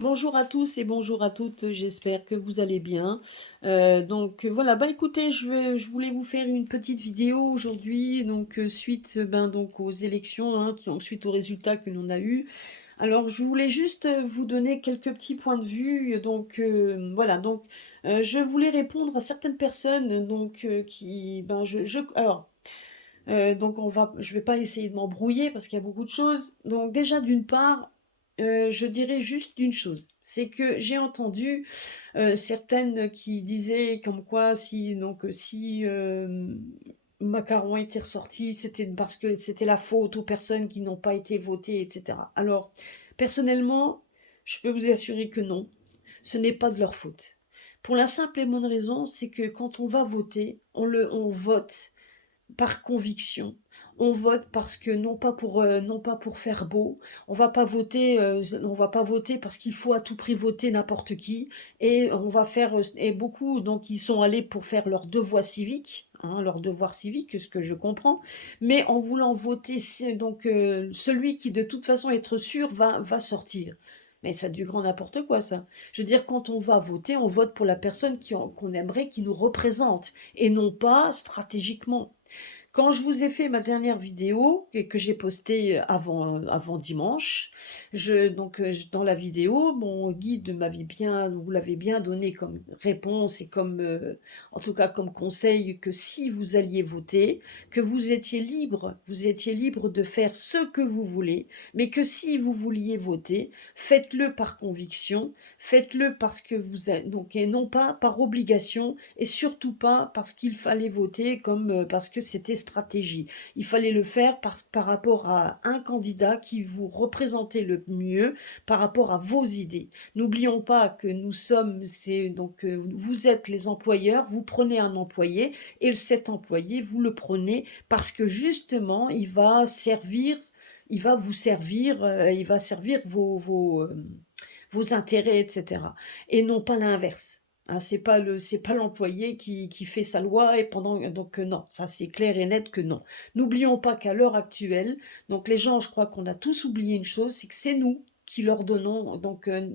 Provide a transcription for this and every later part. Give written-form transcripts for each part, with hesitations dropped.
Bonjour à tous et bonjour à toutes, j'espère que vous allez bien. Voilà, bah écoutez, je voulais vous faire une petite vidéo aujourd'hui, suite donc aux élections, hein, suite aux résultats que l'on a eus. Alors, je voulais juste vous donner quelques petits points de vue. Voilà, je voulais répondre à certaines personnes qui, ben, alors, je vais pas essayer de m'embrouiller parce qu'il y a beaucoup de choses. Donc déjà, d'une part, je dirais juste une chose, c'est que j'ai entendu certaines qui disaient comme quoi si Macron était ressorti, c'était parce que c'était la faute aux personnes qui n'ont pas été votées, etc. Alors, personnellement, je peux vous assurer que non, ce n'est pas de leur faute. Pour la simple et bonne raison, c'est que quand on va voter, on vote par conviction. On vote parce que non pas pour faire beau, on va pas voter parce qu'il faut à tout prix voter n'importe qui, et on va faire et beaucoup donc ils sont allés pour faire leur devoir civique, hein, leur devoir civique, ce que je comprends, mais en voulant voter celui qui de toute façon être sûr va sortir. Mais ça du grand n'importe quoi ça. Je veux dire, quand on va voter, on vote pour la personne qu'on aimerait qui nous représente et non pas stratégiquement. Quand je vous ai fait ma dernière vidéo et que j'ai postée avant dimanche, dans la vidéo, mon guide vous l'avez bien donné comme réponse et en tout cas comme conseil, que si vous alliez voter, que vous étiez libre de faire ce que vous voulez, mais que si vous vouliez voter, faites-le par conviction, faites-le parce que et non pas par obligation, et surtout pas parce qu'il fallait voter parce que c'était stratégie. Il fallait le faire par rapport à un candidat qui vous représentait le mieux par rapport à vos idées. N'oublions pas que vous êtes les employeurs, vous prenez un employé et cet employé, vous le prenez parce que justement, il va servir vos intérêts, etc. Et non pas l'inverse. Hein, c'est pas l'employé qui fait sa loi et non, ça c'est clair et net que non. N'oublions pas qu'à l'heure actuelle, donc les gens, je crois qu'on a tous oublié une chose, c'est que c'est nous qui leur donnons,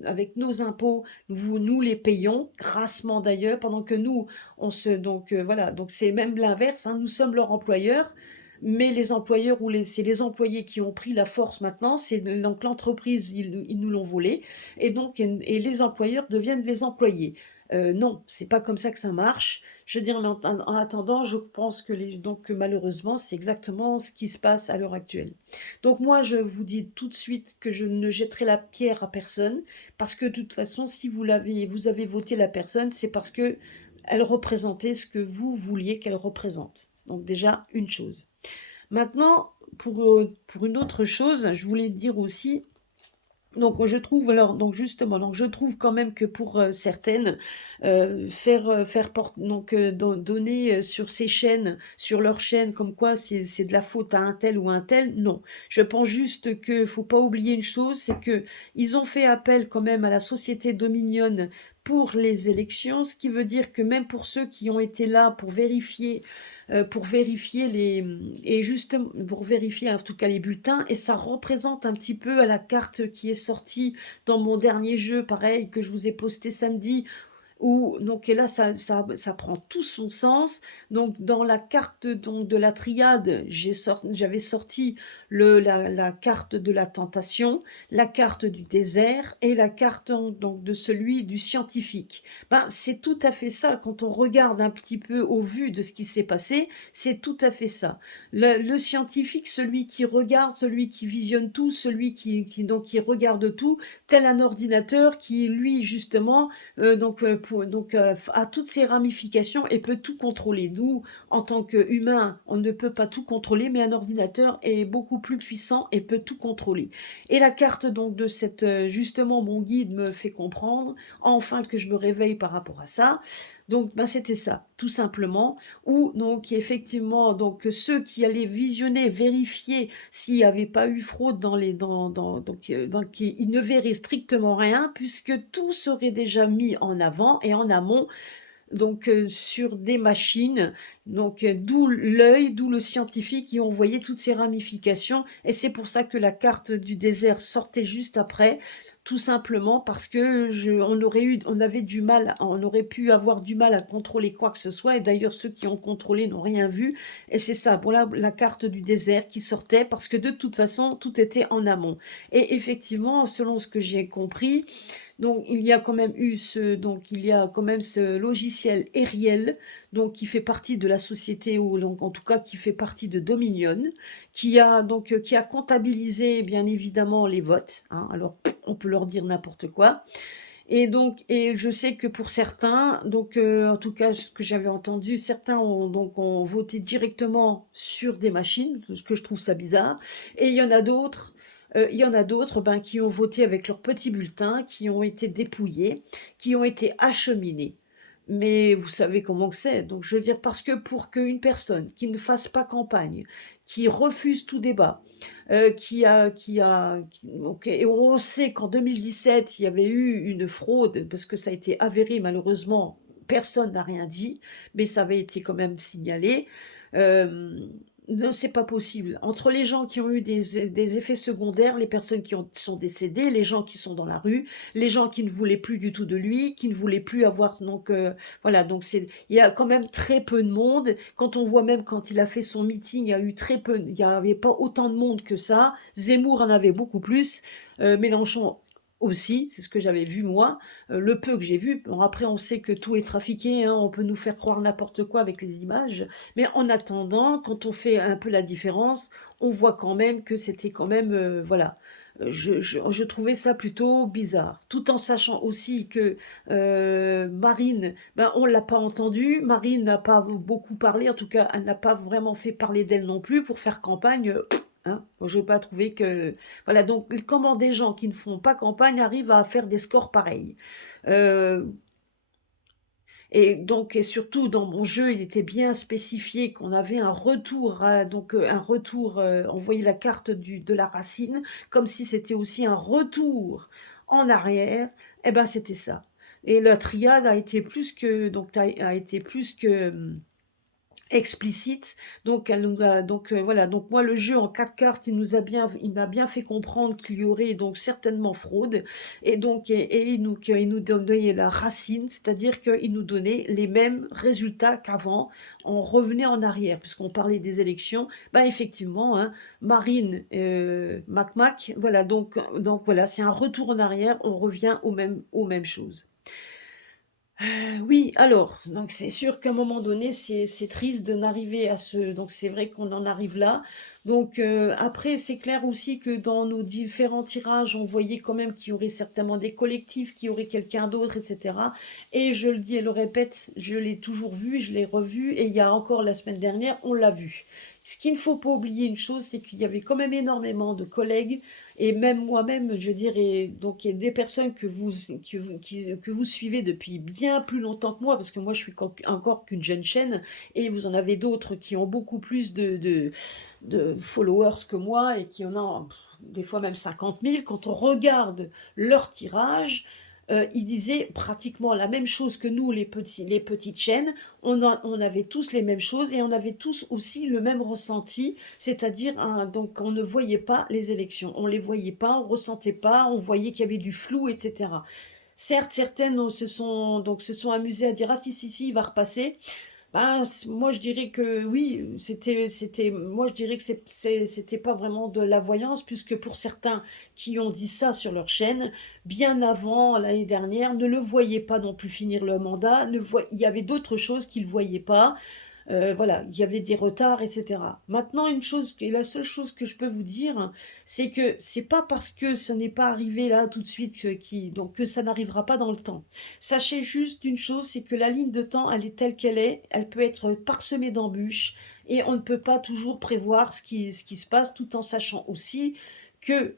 avec nos impôts, nous les payons, grassement d'ailleurs, pendant que nous, voilà, donc c'est même l'inverse, hein, nous sommes leur employeur, mais les employeurs c'est les employés qui ont pris la force maintenant, c'est donc l'entreprise, ils nous l'ont volé, et les employeurs deviennent les employés. Non, c'est pas comme ça que ça marche. Je veux dire, mais en attendant, je pense que malheureusement, c'est exactement ce qui se passe à l'heure actuelle. Donc moi, je vous dis tout de suite que je ne jetterai la pierre à personne, parce que de toute façon, si vous avez voté la personne, c'est parce que elle représentait ce que vous vouliez qu'elle représente. Donc déjà, une chose. Maintenant, pour une autre chose, je voulais dire aussi, donc je trouve quand même que pour certaines, donner sur ces chaînes, sur leur chaîne, comme quoi c'est de la faute à un tel ou un tel, non. Je pense juste que faut pas oublier une chose, c'est que ils ont fait appel quand même à la société dominion pour les élections, ce qui veut dire que même pour ceux qui ont été là pour vérifier et justement pour vérifier en tout cas les bulletins, et ça représente un petit peu à la carte qui est sortie dans mon dernier jeu, pareil, que je vous ai posté samedi, et là ça prend tout son sens. Donc dans la carte de la triade, j'avais sorti la carte de la tentation, la carte du désert et la carte de celui du scientifique. Ben, c'est tout à fait ça, quand on regarde un petit peu au vu de ce qui s'est passé, c'est tout à fait ça. Le scientifique, celui qui regarde, celui qui visionne tout, celui qui regarde tout, tel un ordinateur qui, lui, justement, a toutes ces ramifications et peut tout contrôler. Nous, en tant qu'humains, on ne peut pas tout contrôler, mais un ordinateur est beaucoup plus puissant et peut tout contrôler. Et la carte justement, mon guide me fait comprendre, enfin que je me réveille par rapport à ça. Donc, ben, c'était ça, tout simplement. Ou donc effectivement, donc ceux qui allaient visionner, vérifier s'il n'y avait pas eu fraude ils ne verraient strictement rien, puisque tout serait déjà mis en avant et en amont, sur des machines, d'où l'œil, d'où le scientifique qui ont voyé toutes ces ramifications, et c'est pour ça que la carte du désert sortait juste après, tout simplement parce que on avait du mal, on aurait pu avoir du mal à contrôler quoi que ce soit et d'ailleurs ceux qui ont contrôlé n'ont rien vu et c'est ça, voilà la carte du désert qui sortait parce que de toute façon, tout était en amont et effectivement, selon ce que j'ai compris, donc il y a quand même eu il y a quand même ce logiciel Eriel, donc qui fait partie de la société ou donc en tout cas qui fait partie de Dominion, qui a comptabilisé bien évidemment les votes, hein. Alors on peut leur dire n'importe quoi et je sais que pour certains, en tout cas ce que j'avais entendu, certains ont voté directement sur des machines, ce que je trouve ça bizarre et il y en a d'autres, ben, qui ont voté avec leur petit bulletin, qui ont été dépouillés, qui ont été acheminés. Mais vous savez comment que c'est. Donc je veux dire, parce que pour qu'une personne qui ne fasse pas campagne, qui refuse tout débat, ok, et on sait qu'en 2017, il y avait eu une fraude, parce que ça a été avéré malheureusement, personne n'a rien dit, mais ça avait été quand même signalé. Euh, non, c'est pas possible. Entre les gens qui ont eu des effets secondaires, les personnes sont décédées, les gens qui sont dans la rue, les gens qui ne voulaient plus du tout de lui, qui ne voulaient plus avoir. Voilà, il y a quand même très peu de monde. Quand on voit même quand il a fait son meeting, il y a eu très peu, il n'y avait pas autant de monde que ça. Zemmour en avait beaucoup plus. Mélenchon aussi, c'est ce que j'avais vu moi, le peu que j'ai vu. Bon, après, on sait que tout est trafiqué, hein, on peut nous faire croire n'importe quoi avec les images, mais en attendant, quand on fait un peu la différence, on voit quand même que c'était quand même, voilà. Je trouvais ça plutôt bizarre, tout en sachant aussi que Marine, ben, on l'a pas entendue, Marine n'a pas beaucoup parlé, en tout cas, elle n'a pas vraiment fait parler d'elle non plus pour faire campagne. Hein, je n'ai pas trouvé que... Voilà, donc comment des gens qui ne font pas campagne arrivent à faire des scores pareils. Euh, et surtout dans mon jeu, il était bien spécifié qu'on avait un retour, on voyait la carte de la racine, comme si c'était aussi un retour en arrière. Eh ben c'était ça. Et la triade a été a été plus que explicite. Donc, elle nous a, donc voilà. Donc moi, le jeu en 4 cartes, il m'a bien fait comprendre qu'il y aurait donc certainement fraude. Il nous donnait la racine, c'est-à-dire qu'il nous donnait les mêmes résultats qu'avant. On revenait en arrière, puisqu'on parlait des élections. Bah effectivement, hein, Marine, Mac, voilà. Donc voilà, c'est un retour en arrière. On revient aux mêmes choses. Oui, alors, donc c'est sûr qu'à un moment donné, c'est triste de n'arriver à ce... Donc c'est vrai qu'on en arrive là. Donc après, c'est clair aussi que dans nos différents tirages, on voyait quand même qu'il y aurait certainement des collectifs, qu'il y aurait quelqu'un d'autre, etc. Et je le dis et le répète, je l'ai toujours vu, je l'ai revu, et il y a encore la semaine dernière, on l'a vu. Ce qu'il ne faut pas oublier une chose, c'est qu'il y avait quand même énormément de collègues et même moi-même, je dirais, donc il y a des personnes que vous suivez depuis bien plus longtemps que moi, parce que moi je suis encore qu'une jeune chaîne, et vous en avez d'autres qui ont beaucoup plus de followers que moi, et qui en ont des fois même 50 000. Quand on regarde leur tirage, ils disaient pratiquement la même chose que nous, les petites chaînes. On avait tous les mêmes choses et on avait tous aussi le même ressenti, c'est-à-dire donc on ne voyait pas les élections, on les voyait pas, on ressentait pas, on voyait qu'il y avait du flou, etc. Certes, certaines se sont amusées à dire ah si, il va repasser. Ben, moi je dirais que oui, moi je dirais que c'était pas vraiment de la voyance, puisque pour certains qui ont dit ça sur leur chaîne, bien avant l'année dernière, ne le voyaient pas non plus finir le mandat, il y avait d'autres choses qu'ils ne voyaient pas. Voilà, il y avait des retards, etc. Maintenant, et la seule chose que je peux vous dire, c'est que c'est pas parce que ça n'est pas arrivé là tout de suite que ça n'arrivera pas dans le temps. Sachez juste une chose, c'est que la ligne de temps, elle est telle qu'elle est, elle peut être parsemée d'embûches, et on ne peut pas toujours prévoir ce qui se passe, tout en sachant aussi que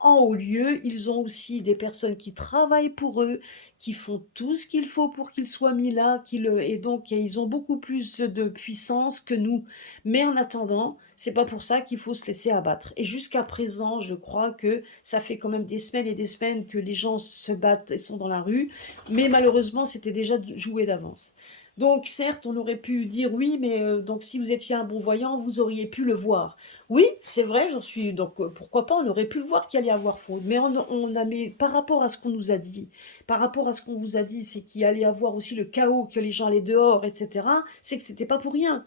en haut lieu, ils ont aussi des personnes qui travaillent pour eux, qui font tout ce qu'il faut pour qu'ils soient mis là, et donc ils ont beaucoup plus de puissance que nous. Mais en attendant, c'est pas pour ça qu'il faut se laisser abattre. Et jusqu'à présent, je crois que ça fait quand même des semaines et des semaines que les gens se battent et sont dans la rue, mais malheureusement, c'était déjà joué d'avance. Donc certes, on aurait pu dire: «Oui, mais donc si vous étiez un bon voyant, vous auriez pu le voir». Oui, c'est vrai, j'en suis donc pourquoi pas, on aurait pu le voir qu'il allait y avoir fraude, mais on a mis par rapport à ce qu'on nous a dit, par rapport à ce qu'on vous a dit, c'est qu'il allait y avoir aussi le chaos, que les gens allaient dehors et cetera, c'est que c'était pas pour rien.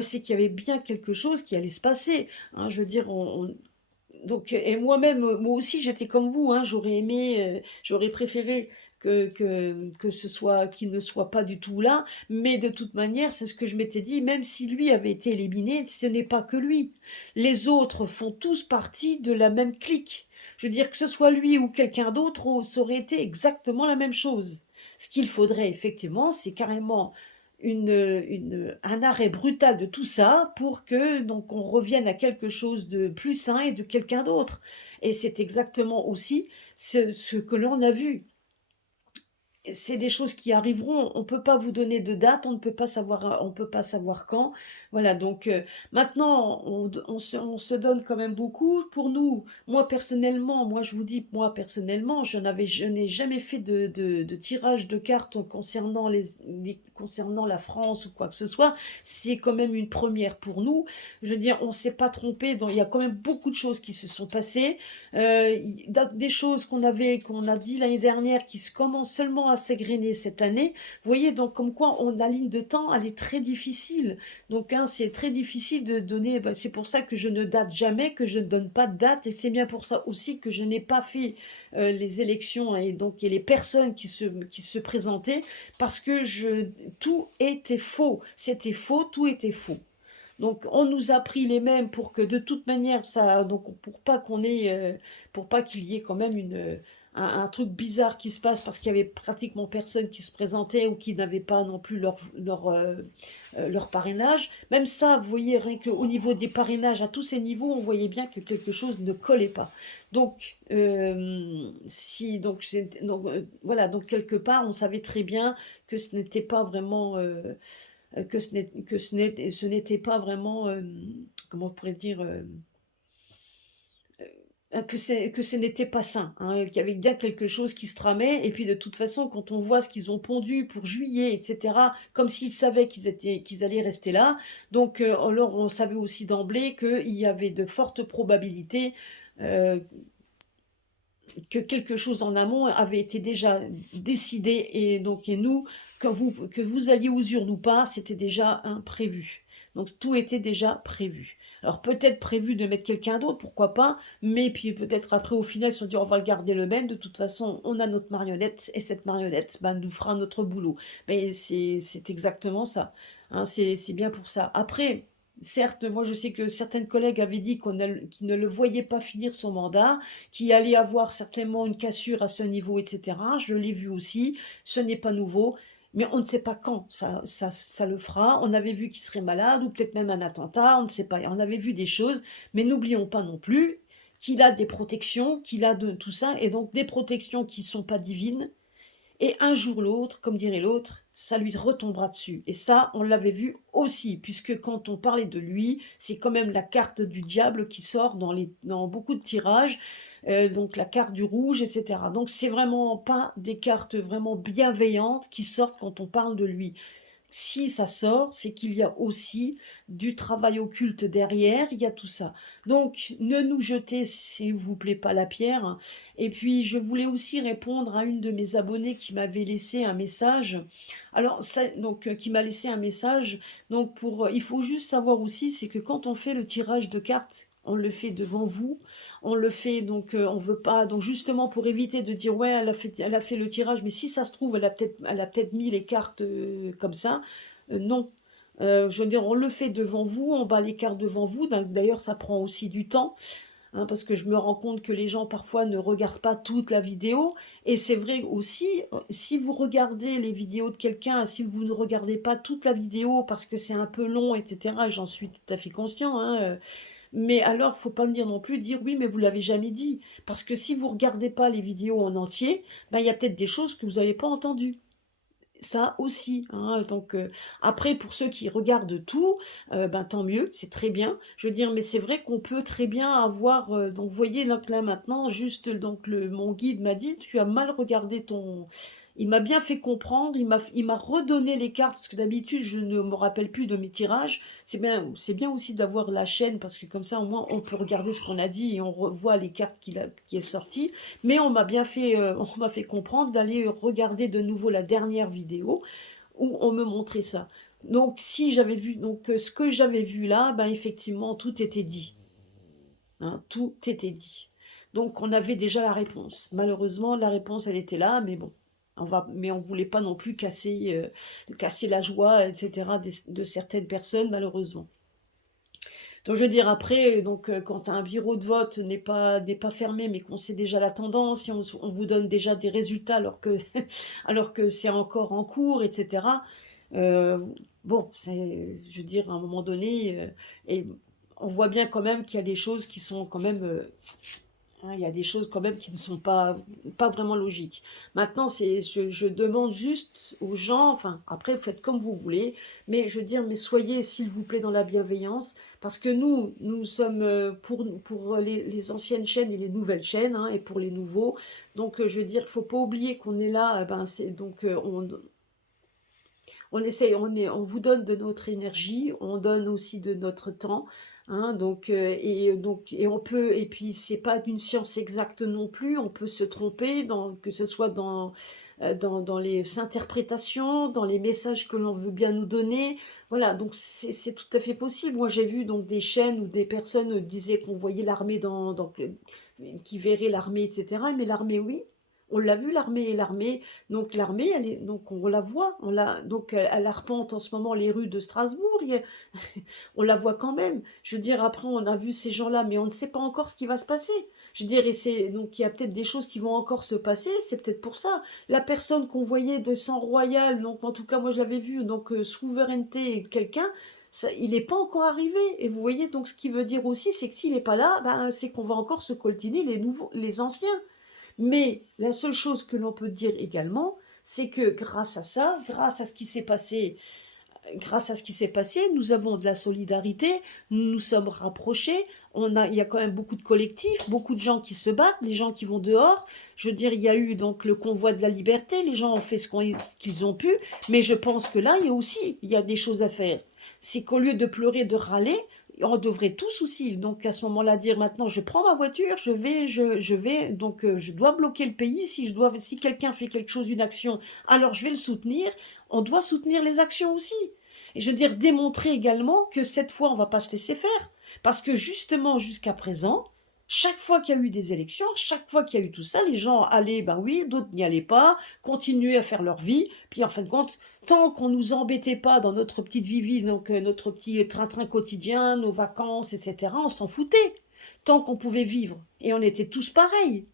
C'est qu'il y avait bien quelque chose qui allait se passer, hein. Je veux dire, on donc et moi-même, moi aussi j'étais comme vous, hein, j'aurais aimé, j'aurais préféré que ce soit qu'il ne soit pas du tout là, mais de toute manière, c'est ce que je m'étais dit, même si lui avait été éliminé, ce n'est pas que lui. Les autres font tous partie de la même clique. Je veux dire que ce soit lui ou quelqu'un d'autre, ça aurait été exactement la même chose. Ce qu'il faudrait effectivement, c'est carrément un arrêt brutal de tout ça pour que donc on revienne à quelque chose de plus sain et de quelqu'un d'autre. Et c'est exactement aussi ce que l'on a vu. C'est des choses qui arriveront. On peut pas vous donner de date, on peut pas savoir quand. Voilà, donc maintenant, on se donne quand même beaucoup. Pour nous, moi personnellement, moi je vous dis, moi personnellement, je n'ai jamais fait de tirage de cartes concernant concernant la France ou quoi que ce soit. C'est quand même une première pour nous. Je veux dire, on s'est pas trompé. Il y a quand même beaucoup de choses qui se sont passées. Des choses qu'on a dit l'année dernière qui se commencent seulement à s'égrener cette année. Vous voyez, donc comme quoi la ligne de temps, elle est très difficile. Donc hein, c'est très difficile de donner, ben, c'est pour ça que je ne date jamais, que je ne donne pas de date, et c'est bien pour ça aussi que je n'ai pas fait les élections et donc et les personnes qui se présentaient, parce que tout était faux. C'était faux, tout était faux. Donc on nous a pris les mêmes pour que de toute manière ça donc pour pas qu'il y ait quand même un truc bizarre qui se passe parce qu'il y avait pratiquement personne qui se présentait ou qui n'avait pas non plus leur parrainage. Même ça, vous voyez, rien qu'au niveau des parrainages, à tous ces niveaux, on voyait bien que quelque chose ne collait pas. Donc, si, donc, voilà, donc quelque part, on savait très bien que ce n'était pas vraiment ce n'était pas vraiment, comment on pourrait dire, que ce n'était pas sain, hein, qu'il y avait bien quelque chose qui se tramait. Et puis de toute façon, quand on voit ce qu'ils ont pondu pour juillet, etc., comme s'ils savaient qu'ils allaient rester là, donc alors on savait aussi d'emblée qu'il y avait de fortes probabilités euh, que quelque chose en amont avait été déjà décidé. Et donc et nous, que vous alliez aux urnes ou pas, c'était déjà un prévu. Donc tout était déjà prévu. Alors peut-être prévu de mettre quelqu'un d'autre, pourquoi pas, mais puis peut-être après au final se dire on va le garder le même, de toute façon on a notre marionnette et cette marionnette ben, nous fera notre boulot. Mais c'est exactement ça, hein, c'est bien pour ça. Après, certes, moi je sais que certaines collègues avaient dit qu'ils ne le voyaient pas finir son mandat, qu'il allait avoir certainement une cassure à ce niveau, etc. Je l'ai vu aussi, ce n'est pas nouveau, mais on ne sait pas quand ça le fera. On avait vu qu'il serait malade, ou peut-être même un attentat, on ne sait pas. On avait vu des choses, mais n'oublions pas non plus qu'il a des protections, qu'il a de tout ça, et donc des protections qui ne sont pas divines, et un jour l'autre, comme dirait l'autre, ça lui retombera dessus. Et ça, on l'avait vu aussi, puisque quand on parlait de lui, c'est quand même la carte du diable qui sort dans beaucoup de tirages, donc la carte du rouge, etc. Donc c'est vraiment pas des cartes vraiment bienveillantes qui sortent quand on parle de lui. Si ça sort, c'est qu'il y a aussi du travail occulte derrière, il y a tout ça. Donc, ne nous jetez, s'il vous plaît, pas la pierre. Et puis, je voulais aussi répondre à une de mes abonnées qui m'avait laissé un message. Alors, ça, donc, qui m'a laissé un message. Donc, il faut juste savoir aussi, c'est que quand on fait le tirage de cartes, on le fait devant vous, on le fait donc on veut pas donc justement pour éviter de dire ouais elle a fait le tirage mais si ça se trouve elle a peut-être mis les cartes comme ça. Non. Je veux dire on le fait devant vous, on bat les cartes devant vous. D'ailleurs ça prend aussi du temps, hein, parce que je me rends compte que les gens parfois ne regardent pas toute la vidéo. Et c'est vrai aussi, si vous regardez les vidéos de quelqu'un, si vous ne regardez pas toute la vidéo parce que c'est un peu long, etc., j'en suis tout à fait conscient, hein, mais alors, faut pas me dire non plus, dire oui, mais vous l'avez jamais dit. Parce que si vous regardez pas les vidéos en entier, ben, il y a peut-être des choses que vous n'avez pas entendues. Ça aussi, hein. Donc après, pour ceux qui regardent tout, ben tant mieux, c'est très bien. Je veux dire, mais c'est vrai qu'on peut très bien avoir. Donc, vous voyez, donc là maintenant, juste donc mon guide m'a dit, tu as mal regardé ton. il m'a bien fait comprendre, il m'a redonné les cartes, parce que d'habitude, je ne me rappelle plus de mes tirages. C'est bien aussi d'avoir la chaîne, parce que comme ça, au moins, on peut regarder ce qu'on a dit et on revoit les cartes qui est sorti. Mais on m'a bien fait, on m'a fait comprendre d'aller regarder de nouveau la dernière vidéo où on me montrait ça. Donc, si j'avais vu, donc ce que j'avais vu là, ben effectivement, tout était dit. Hein, tout était dit. Donc, on avait déjà la réponse. Malheureusement, la réponse, elle était là, mais bon, mais on voulait pas non plus casser la joie, etc., de certaines personnes, malheureusement. Donc, je veux dire, après, donc, quand un bureau de vote n'est pas fermé, mais qu'on sait déjà la tendance, si on vous donne déjà des résultats alors que c'est encore en cours, etc. euh, bon, je veux dire, à un moment donné, et on voit bien quand même qu'il y a des choses qui sont quand même, hein, il y a des choses quand même qui ne sont pas vraiment logiques. Maintenant, je demande juste aux gens, enfin, après, faites comme vous voulez, mais je veux dire, mais soyez, s'il vous plaît, dans la bienveillance, parce que nous sommes pour les anciennes chaînes et les nouvelles chaînes, hein, et pour les nouveaux. Donc, je veux dire, il ne faut pas oublier qu'on est là, donc, on essaye, on vous donne de notre énergie, on donne aussi de notre temps, hein, et on peut, et puis c'est pas d'une science exacte non plus, on peut se tromper, que ce soit dans les interprétations, dans les messages que l'on veut bien nous donner, voilà, donc c'est tout à fait possible. Moi j'ai vu donc des chaînes où des personnes disaient qu'on voyait l'armée qui verrait l'armée, etc. Mais l'armée, oui. On l'a vu, l'armée, donc l'armée, donc on la voit, donc elle arpente en ce moment les rues de Strasbourg, on la voit quand même. Je veux dire, après on a vu ces gens-là, mais on ne sait pas encore ce qui va se passer. Je veux dire, donc il y a peut-être des choses qui vont encore se passer, c'est peut-être pour ça. La personne qu'on voyait de sang royal, donc en tout cas moi je l'avais vu, donc souveraineté, quelqu'un, ça, il n'est pas encore arrivé. Et vous voyez, donc ce qui veut dire aussi, c'est que s'il n'est pas là, ben, c'est qu'on va encore se coltiner les anciens. Mais la seule chose que l'on peut dire également, c'est que grâce à ça, grâce à ce qui s'est passé, nous avons de la solidarité, nous nous sommes rapprochés, il y a quand même beaucoup de collectifs, beaucoup de gens qui se battent, les gens qui vont dehors. Je veux dire, il y a eu donc le convoi de la liberté, les gens ont fait qu'ils ont pu, mais je pense que là, il y a des choses à faire. C'est qu'au lieu de pleurer, de râler, on devrait tous aussi, donc à ce moment-là, dire maintenant, je prends ma voiture, je vais, donc je dois bloquer le pays, si quelqu'un fait quelque chose, une action, alors je vais le soutenir. On doit soutenir les actions aussi. Et je veux dire, démontrer également que cette fois, on ne va pas se laisser faire. Parce que justement, jusqu'à présent, chaque fois qu'il y a eu des élections, chaque fois qu'il y a eu tout ça, les gens allaient, ben oui, d'autres n'y allaient pas, continuaient à faire leur vie. Puis en fin de compte, tant qu'on ne nous embêtait pas dans notre petite vie, donc notre petit train-train quotidien, nos vacances, etc., on s'en foutait. Tant qu'on pouvait vivre. Et on était tous pareils.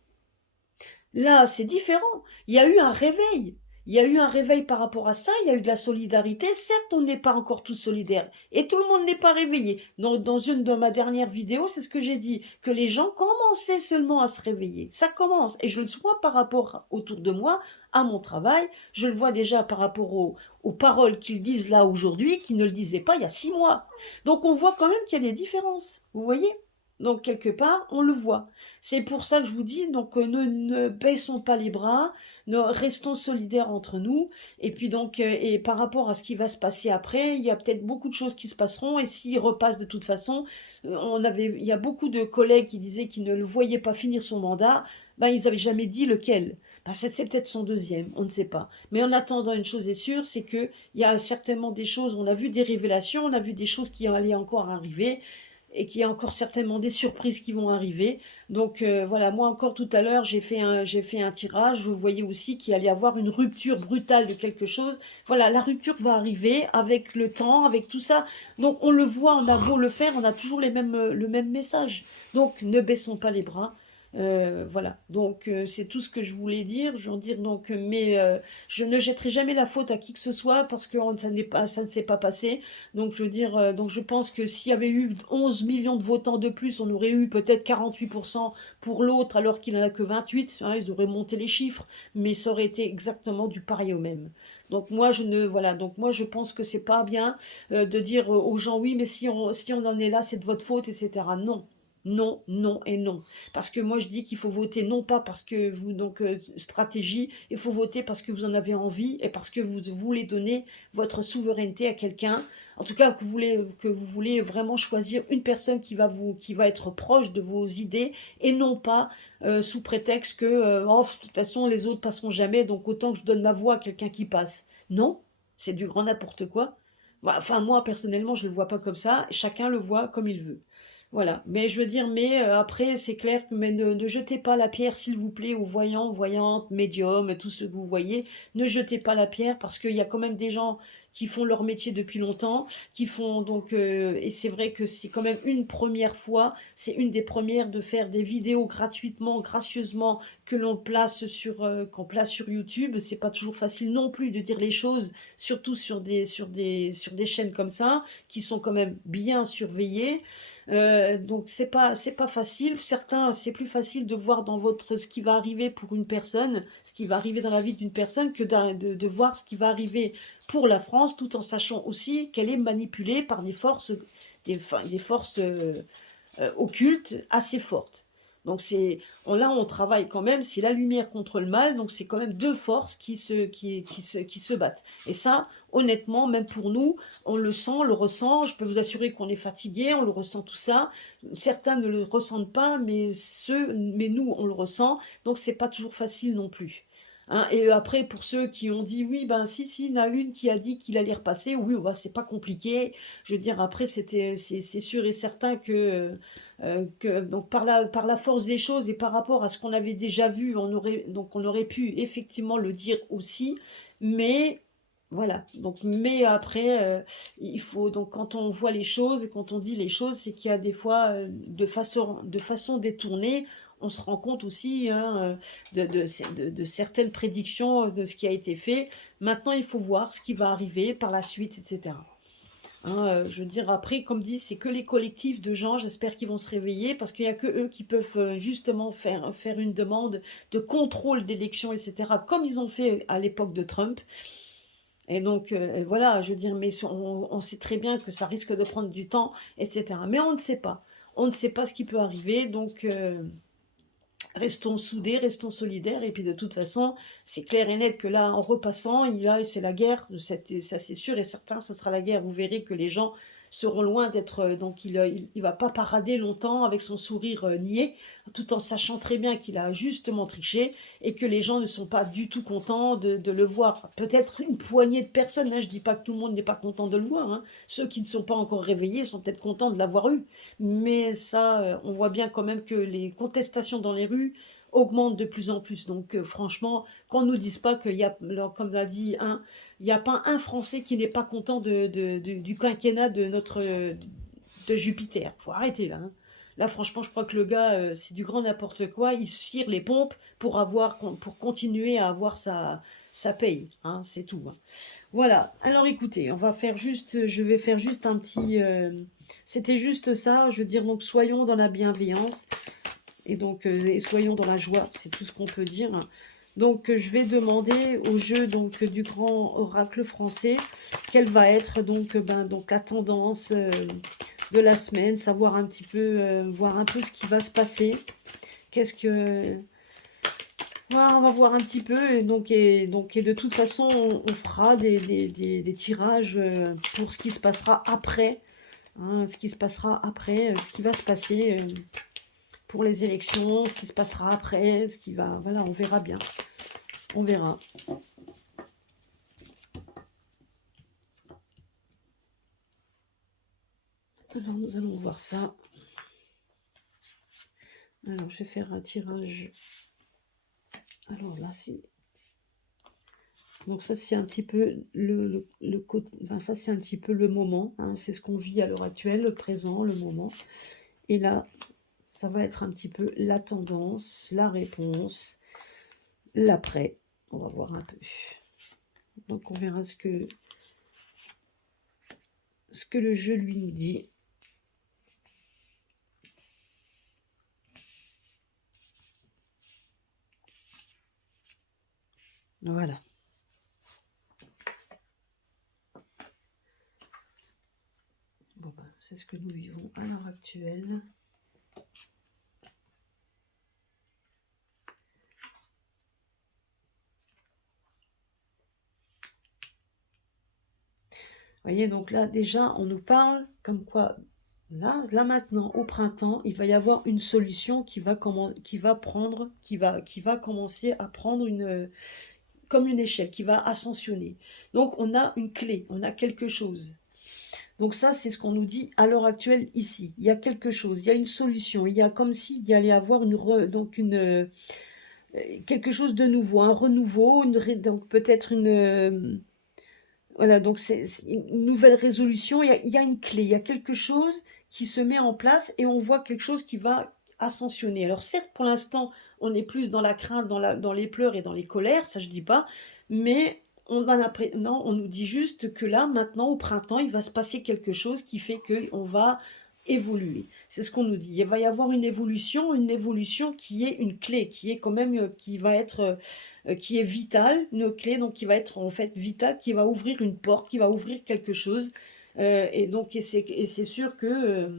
Là, c'est différent. Il y a eu un réveil. Il y a eu un réveil par rapport à ça. Il y a eu de la solidarité. Certes, on n'est pas encore tous solidaires. Et tout le monde n'est pas réveillé. Dans une de ma dernière vidéo, c'est ce que j'ai dit. Que les gens commençaient seulement à se réveiller. Ça commence. Et je le vois par rapport autour de moi, à mon travail. Je le vois déjà par rapport aux paroles qu'ils disent là aujourd'hui, qu'ils ne le disaient pas il y a 6 mois. Donc on voit quand même qu'il y a des différences. Vous voyez? Donc quelque part, on le voit. C'est pour ça que je vous dis, donc ne baissons pas les bras, restons solidaires entre nous. Et puis donc, et par rapport à ce qui va se passer après, il y a peut-être beaucoup de choses qui se passeront. Et s'il repasse de toute façon, il y a beaucoup de collègues qui disaient qu'ils ne le voyaient pas finir son mandat. Ben, ils n'avaient jamais dit lequel. Ben, c'est peut-être son deuxième, on ne sait pas. Mais en attendant, une chose est sûre, c'est que il y a certainement des choses. On a vu des révélations, on a vu des choses qui allaient encore arriver et qu'il y a encore certainement des surprises qui vont arriver. Donc voilà, moi encore tout à l'heure, j'ai fait un tirage, vous voyez aussi qu'il allait y avoir une rupture brutale de quelque chose. Voilà, la rupture va arriver avec le temps, avec tout ça. Donc on le voit, on a beau le faire, on a toujours le même message. Donc ne baissons pas les bras. Voilà, donc c'est tout ce que je voulais dire. Je veux dire donc, mais je ne jetterai jamais la faute à qui que ce soit parce que ça ne s'est pas passé. Donc je veux dire, donc je pense que s'il y avait eu 11 millions de votants de plus, on aurait eu peut-être 48% pour l'autre alors qu'il n'en a que 28. Hein, ils auraient monté les chiffres, mais ça aurait été exactement du pareil au même. Donc moi voilà, donc moi je pense que c'est pas bien de dire aux gens oui, mais si on en est là, c'est de votre faute, etc. Non. non, non et non. Parce que moi je dis qu'il faut voter non pas parce que vous donc stratégie, il faut voter parce que vous en avez envie et parce que vous voulez donner votre souveraineté à quelqu'un. En tout cas que vous voulez vraiment choisir une personne qui va être proche de vos idées et non pas sous prétexte que oh, de toute façon les autres passeront jamais donc autant que je donne ma voix à quelqu'un qui passe. Non, c'est du grand n'importe quoi. Bah, enfin moi personnellement je le vois pas comme ça, chacun le voit comme il veut. Voilà, mais je veux dire, mais après, c'est clair que mais ne jetez pas la pierre, s'il vous plaît, aux voyants, voyantes, médiums, tout ce que vous voyez. Ne jetez pas la pierre parce qu'il y a quand même des gens qui font leur métier depuis longtemps, qui font donc, et c'est vrai que c'est quand même une première fois, c'est une des premières de faire des vidéos gratuitement, gracieusement, qu'on place sur YouTube. C'est pas toujours facile non plus de dire les choses, surtout sur des chaînes comme ça, qui sont quand même bien surveillées. Donc c'est pas facile. Certains, c'est plus facile de voir dans votre ce qui va arriver pour une personne, ce qui va arriver dans la vie d'une personne que de voir ce qui va arriver pour la France, tout en sachant aussi qu'elle est manipulée par des forces occulte assez forte. Donc là on travaille quand même, c'est la lumière contre le mal, donc c'est quand même deux forces qui se battent. Et ça, honnêtement, même pour nous, on le sent, on le ressent, je peux vous assurer qu'on est fatigué, on le ressent tout ça. Certains ne le ressentent pas, mais nous, on le ressent, donc c'est pas toujours facile non plus. Hein, et après, pour ceux qui ont dit oui, ben si, il y en a une qui a dit qu'il allait repasser, oui, bah, c'est pas compliqué, je veux dire, après, c'est sûr et certain que donc par la force des choses et par rapport à ce qu'on avait déjà vu, on aurait pu effectivement le dire aussi, mais voilà. Donc, mais après, il faut donc quand on voit les choses et quand on dit les choses, c'est qu'il y a des fois de façon détournée. On se rend compte aussi hein, de certaines prédictions de ce qui a été fait. Maintenant, il faut voir ce qui va arriver par la suite, etc. Hein, je veux dire, après, comme dit, c'est que les collectifs de gens, j'espère qu'ils vont se réveiller, parce qu'il n'y a que eux qui peuvent justement faire une demande de contrôle d'élection, etc., comme ils ont fait à l'époque de Trump. Et donc, voilà, je veux dire, mais on sait très bien que ça risque de prendre du temps, etc. Mais on ne sait pas. On ne sait pas ce qui peut arriver, donc restons soudés, restons solidaires, et puis de toute façon, c'est clair et net que là, en repassant, c'est la guerre, ça c'est sûr et certain, ce sera la guerre. Vous verrez que les gens seront loin d'être, donc il va pas parader longtemps avec son sourire niais, tout en sachant très bien qu'il a justement triché, et que les gens ne sont pas du tout contents de le voir. Peut-être une poignée de personnes, hein, je dis pas que tout le monde n'est pas content de le voir, hein. Ceux qui ne sont pas encore réveillés sont peut-être contents de l'avoir eu, mais ça, on voit bien quand même que les contestations dans les rues augmentent de plus en plus. Donc franchement, qu'on ne nous dise pas qu'il y a, comme l'a dit un, il n'y a pas un Français qui n'est pas content du quinquennat de Jupiter. Faut arrêter là. Hein. Là, franchement, je crois que le gars, c'est du grand n'importe quoi. Il cire les pompes pour continuer à avoir sa paye. Hein, c'est tout. Hein. Voilà. Alors écoutez, je vais faire juste un petit. C'était juste ça. Je veux dire, donc soyons dans la bienveillance et donc et soyons dans la joie. C'est tout ce qu'on peut dire. Donc je vais demander au jeu donc du grand oracle français quelle va être donc la tendance de la semaine, savoir un petit peu, voir un peu ce qui va se passer. Qu'est-ce que voilà, on va voir un petit peu et de toute façon on fera des tirages pour ce qui se passera après, hein, ce qui se passera après, ce qui va se passer pour les élections, ce qui se passera après, ce qui va, voilà, on verra bien, on verra. Alors nous allons voir ça. Alors je vais faire un tirage. Alors là c'est donc ça c'est un petit peu le côté, enfin ça c'est un petit peu le moment, hein, c'est ce qu'on vit à l'heure actuelle, le présent, le moment. Et là, ça va être un petit peu la tendance, la réponse, l'après. On va voir un peu. Donc on verra ce que le jeu lui nous dit. Voilà. Bon ben, c'est ce que nous vivons à l'heure actuelle. voyez, donc là, déjà, on nous parle comme quoi, là maintenant, au printemps, il va y avoir une solution qui va commencer à prendre comme une échelle, qui va ascensionner. Donc, on a une clé, on a quelque chose. Donc ça, c'est ce qu'on nous dit à l'heure actuelle ici. Il y a quelque chose, il y a une solution, il y a comme s'il y allait avoir quelque chose de nouveau, un renouveau, donc peut-être voilà, donc c'est une nouvelle résolution, il y a une clé, il y a quelque chose qui se met en place et on voit quelque chose qui va ascensionner. Alors certes, pour l'instant, on est plus dans la crainte, dans les pleurs et dans les colères, ça je dis pas, mais non, on nous dit juste que là, maintenant, au printemps, il va se passer quelque chose qui fait qu'on va évoluer. C'est ce qu'on nous dit. Il va y avoir une évolution qui est une clé, qui est quand même, qui va être qui est vitale, une clé donc qui va être en fait vitale, qui va ouvrir une porte, qui va ouvrir quelque chose. Et c'est sûr que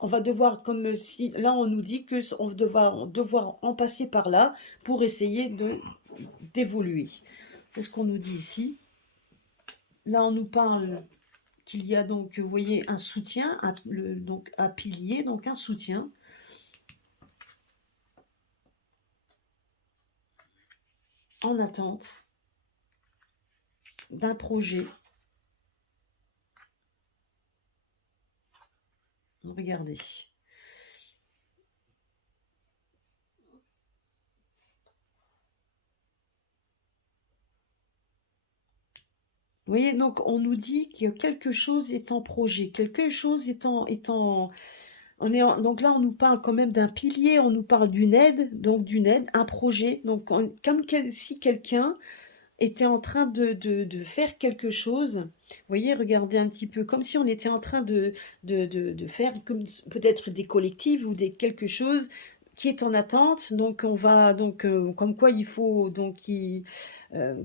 on va devoir, comme si là on nous dit que on va devoir en passer par là pour essayer d'évoluer. C'est ce qu'on nous dit ici. Là on nous parle qu'il y a donc, vous voyez, un soutien, donc un pilier, donc un soutien. En attente d'un projet. Regardez. Vous voyez, donc on nous dit que quelque chose est en projet, quelque chose donc là on nous parle quand même d'un pilier, on nous parle d'une aide, un projet, donc si quelqu'un était en train de faire quelque chose, vous voyez, regardez un petit peu, comme si on était en train de faire comme peut-être des collectives ou quelque chose qui est en attente, donc on va, donc comme quoi il faut, vous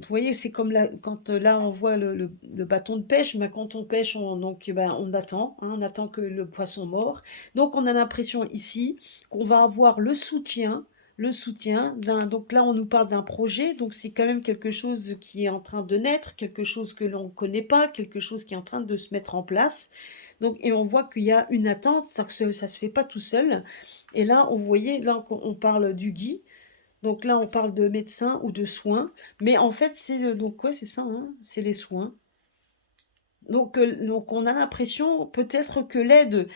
voyez, c'est comme quand là on voit le bâton de pêche, mais quand on pêche, on attend, hein, on attend que le poisson mord, donc on a l'impression ici qu'on va avoir le soutien donc là on nous parle d'un projet, donc c'est quand même quelque chose qui est en train de naître, quelque chose que l'on ne connaît pas, quelque chose qui est en train de se mettre en place. Donc, et on voit qu'il y a une attente, ça ne se fait pas tout seul. Et là, vous voyez, là on parle du gui, donc là on parle de médecin ou de soins, mais en fait c'est donc ouais c'est ça, hein, c'est les soins. Donc on a l'impression peut-être que l'aide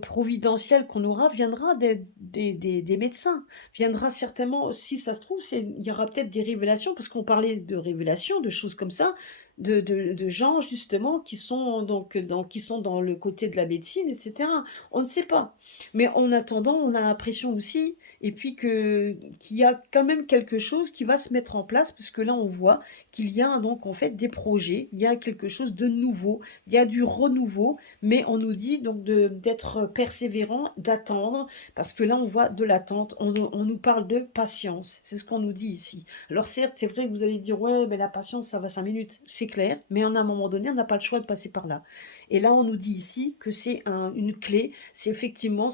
providentielle qu'on aura viendra des médecins, viendra certainement, si ça se trouve, il y aura peut-être des révélations, parce qu'on parlait de révélations, de choses comme ça, de gens justement qui sont dans le côté de la médecine, etc. On ne sait pas. Mais en attendant, on a l'impression aussi, et puis qu'il y a quand même quelque chose qui va se mettre en place, parce que là on voit qu'il y a donc en fait des projets, il y a quelque chose de nouveau, il y a du renouveau, mais on nous dit donc d'être persévérant, d'attendre, parce que là on voit de l'attente, on nous parle de patience, c'est ce qu'on nous dit ici. Alors certes, c'est vrai que vous allez dire, ouais, mais la patience, ça va 5 minutes, c'est clair, mais à un moment donné, on n'a pas le choix de passer par là. Et là, on nous dit ici que c'est une clé, c'est effectivement,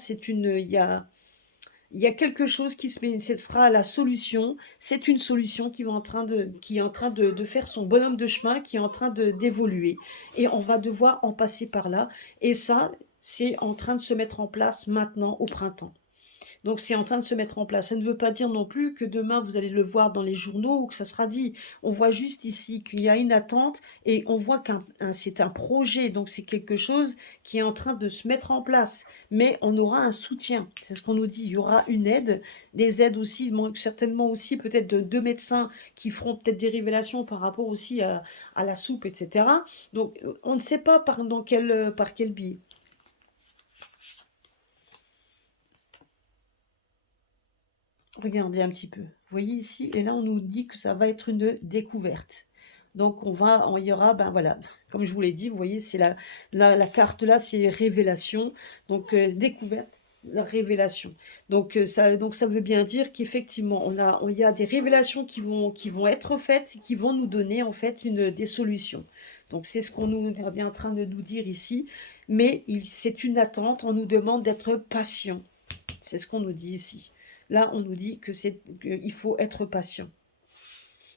il y a quelque chose qui se met, ce sera la solution. C'est une solution qui est en train de faire son bonhomme de chemin, qui est en train d'évoluer. Et on va devoir en passer par là. Et ça, c'est en train de se mettre en place maintenant au printemps. Donc c'est en train de se mettre en place. Ça ne veut pas dire non plus que demain vous allez le voir dans les journaux ou que ça sera dit. On voit juste ici qu'il y a une attente et on voit c'est un projet, donc c'est quelque chose qui est en train de se mettre en place. Mais on aura un soutien, c'est ce qu'on nous dit. Il y aura une aide, des aides aussi, certainement aussi peut-être de deux médecins qui feront peut-être des révélations par rapport aussi à la soupe, etc. Donc on ne sait pas par quel biais. Regardez un petit peu. Vous voyez ici, et là on nous dit que ça va être une découverte. Donc il y aura, ben voilà, comme je vous l'ai dit, vous voyez, c'est la carte là, c'est révélation. Donc découverte, la révélation. Donc ça veut bien dire qu'effectivement, il y a des révélations qui vont être faites, qui vont nous donner en fait des solutions. Donc c'est ce qu'on nous est en train de nous dire ici. Mais c'est une attente, on nous demande d'être patient. C'est ce qu'on nous dit ici. Là, on nous dit qu'il faut être patient.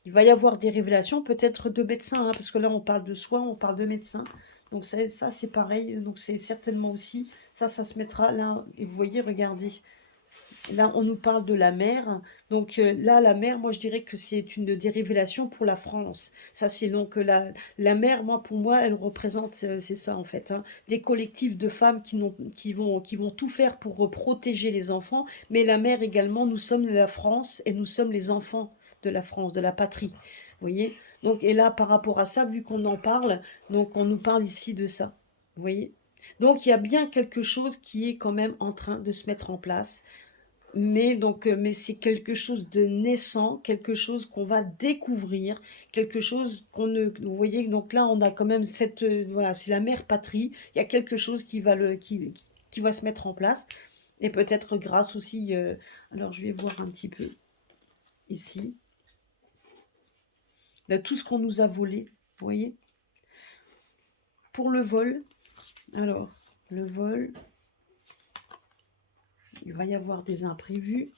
Il va y avoir des révélations, peut-être de médecins, hein, parce que là, on parle de soins, on parle de médecins. Donc ça c'est pareil, donc c'est certainement aussi, ça se mettra là, et vous voyez, regardez, là on nous parle de la mer, donc là la mer, moi je dirais que c'est une des révélations pour la France. Ça c'est donc la mer, moi pour moi, elle représente, c'est ça en fait, hein, des collectifs de femmes qui vont tout faire pour protéger les enfants, mais la mer également, nous sommes la France et nous sommes les enfants de la France, de la patrie, vous voyez. Donc, et là, par rapport à ça, vu qu'on en parle, donc on nous parle ici de ça. Vous voyez? Donc, il y a bien quelque chose qui est quand même en train de se mettre en place. Mais donc, mais c'est quelque chose de naissant, quelque chose qu'on va découvrir, quelque chose qu'on ne, vous voyez, donc là, on a quand même cette, voilà, c'est la mère patrie. Il y a quelque chose qui va se mettre en place. Et peut-être grâce aussi, alors je vais voir un petit peu ici, là, tout ce qu'on nous a volé, vous voyez? Pour le vol, alors, le vol, il va y avoir des imprévus.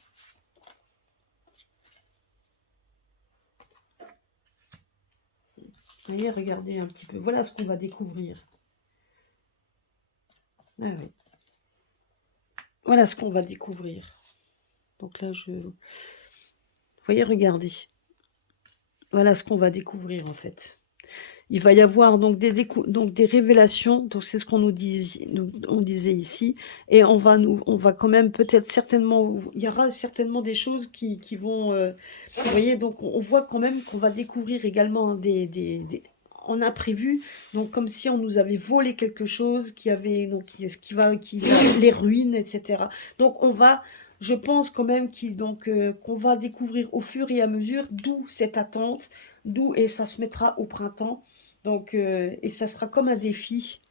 Vous voyez, regardez un petit peu. Voilà ce qu'on va découvrir. Ah oui. Voilà ce qu'on va découvrir. Donc là, vous voyez, regardez. Voilà ce qu'on va découvrir en fait. Il va y avoir donc des révélations, donc c'est ce qu'on on disait ici, et on va quand même peut-être certainement, il y aura certainement des choses qui vont, vous voyez, donc on voit quand même qu'on va découvrir également en imprévu, donc comme si on nous avait volé quelque chose qui avait, donc les ruines, etc. Donc on va, je pense quand même qu'on va découvrir au fur et à mesure, d'où cette attente, et ça se mettra au printemps. Donc, et ça sera comme un défi,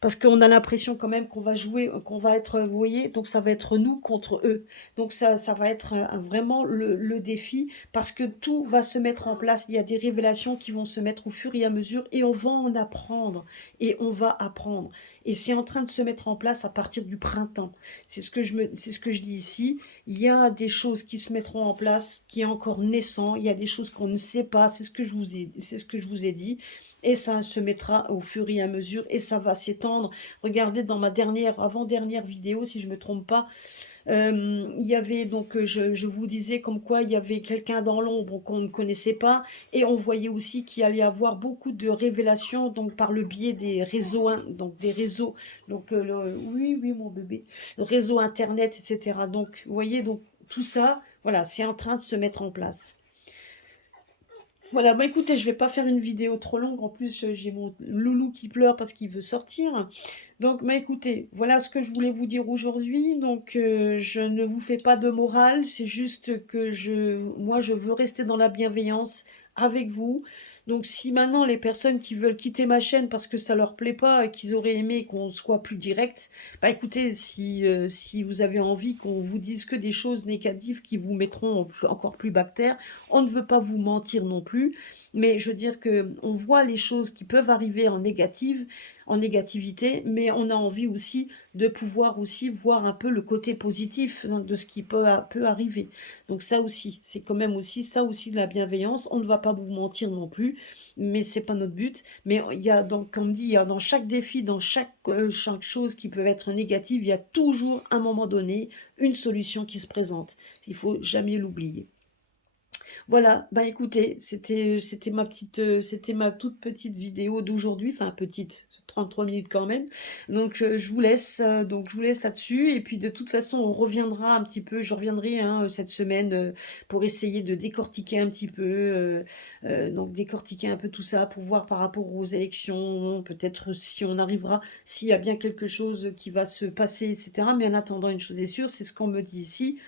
parce qu'on a l'impression quand même qu'on va jouer, qu'on va être, vous voyez, donc ça va être nous contre eux. Donc ça va être vraiment le défi, parce que tout va se mettre en place. Il y a des révélations qui vont se mettre au fur et à mesure, et on va en apprendre, et on va apprendre. Et c'est en train de se mettre en place à partir du printemps. C'est ce que je dis ici. Il y a des choses qui se mettront en place, qui est encore naissant. Il y a des choses qu'on ne sait pas. C'est ce que je vous ai dit. Et ça se mettra au fur et à mesure et ça va s'étendre. Regardez dans ma avant-dernière vidéo, si je ne me trompe pas, il y avait donc, je vous disais comme quoi il y avait quelqu'un dans l'ombre qu'on ne connaissait pas, et on voyait aussi qu'il allait y avoir beaucoup de révélations donc par le biais des réseaux, donc des réseaux, donc oui, oui, mon bébé, réseau internet, etc. Donc, vous voyez, donc tout ça, voilà, c'est en train de se mettre en place. Voilà, bah écoutez, je vais pas faire une vidéo trop longue. En plus, j'ai mon loulou qui pleure parce qu'il veut sortir. Donc, bah écoutez, voilà ce que je voulais vous dire aujourd'hui. Donc, je ne vous fais pas de morale. C'est juste que moi, je veux rester dans la bienveillance avec vous. Donc, si maintenant les personnes qui veulent quitter ma chaîne parce que ça leur plaît pas et qu'ils auraient aimé qu'on soit plus direct, bah écoutez, si vous avez envie qu'on vous dise que des choses négatives qui vous mettront encore plus bactère, on ne veut pas vous mentir non plus, mais je veux dire que on voit les choses qui peuvent arriver en négativité, mais on a envie aussi de pouvoir aussi voir un peu le côté positif de ce qui peut arriver. Donc ça aussi, c'est quand même aussi ça aussi de la bienveillance. On ne va pas vous mentir non plus, mais c'est pas notre but. Mais il y a donc, comme dit, il y a dans chaque défi, dans chaque chose qui peut être négative, il y a toujours à un moment donné une solution qui se présente. Il faut jamais l'oublier. Voilà, bah écoutez, c'était ma toute petite vidéo d'aujourd'hui, enfin petite, 33 minutes quand même. Donc je vous laisse là-dessus. Et puis de toute façon, on reviendra un petit peu, je reviendrai hein, cette semaine pour essayer de décortiquer un petit peu, donc décortiquer un peu tout ça pour voir par rapport aux élections, peut-être si on arrivera, s'il y a bien quelque chose qui va se passer, etc. Mais en attendant, une chose est sûre, c'est ce qu'on me dit ici.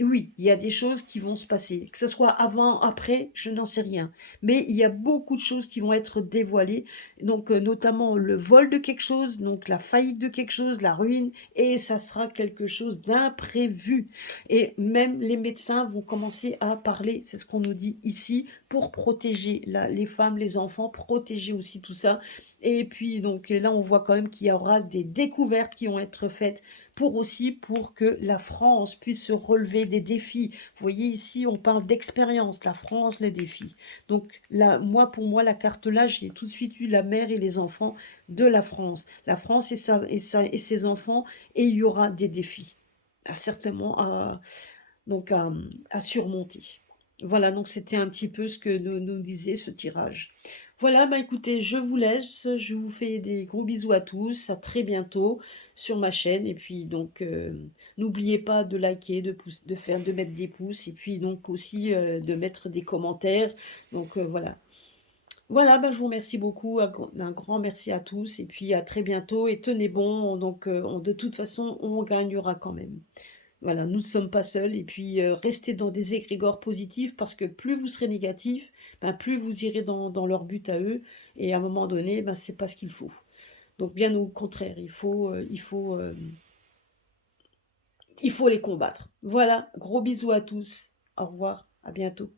Oui, il y a des choses qui vont se passer. Que ce soit avant, après, je n'en sais rien. Mais il y a beaucoup de choses qui vont être dévoilées. Donc, notamment le vol de quelque chose, donc la faillite de quelque chose, la ruine, et ça sera quelque chose d'imprévu. Et même les médecins vont commencer à parler, c'est ce qu'on nous dit ici, pour protéger les femmes, les enfants, protéger aussi tout ça. Et puis, donc là, on voit quand même qu'il y aura des découvertes qui vont être faites pour que la France puisse se relever des défis. Vous voyez ici, on parle d'expérience, la France, les défis. Donc là, pour moi, la carte là, j'ai tout de suite eu la mère et les enfants de la France. La France et ses enfants, et il y aura des défis, certainement donc à surmonter. Voilà, donc c'était un petit peu ce que nous disait ce tirage. Voilà, bah écoutez, je vous laisse, je vous fais des gros bisous à tous, à très bientôt sur ma chaîne, et puis donc n'oubliez pas de liker, de mettre des pouces, et puis donc aussi de mettre des commentaires, donc voilà. Voilà, bah, je vous remercie beaucoup, un grand merci à tous, et puis à très bientôt, et tenez bon, donc de toute façon, on gagnera quand même. Voilà, nous ne sommes pas seuls, et puis restez dans des égrégores positifs, parce que plus vous serez négatif, ben, plus vous irez dans leur but à eux, et à un moment donné, ben, c'est pas ce qu'il faut. Donc bien au contraire, il faut les combattre. Voilà, gros bisous à tous. Au revoir, à bientôt.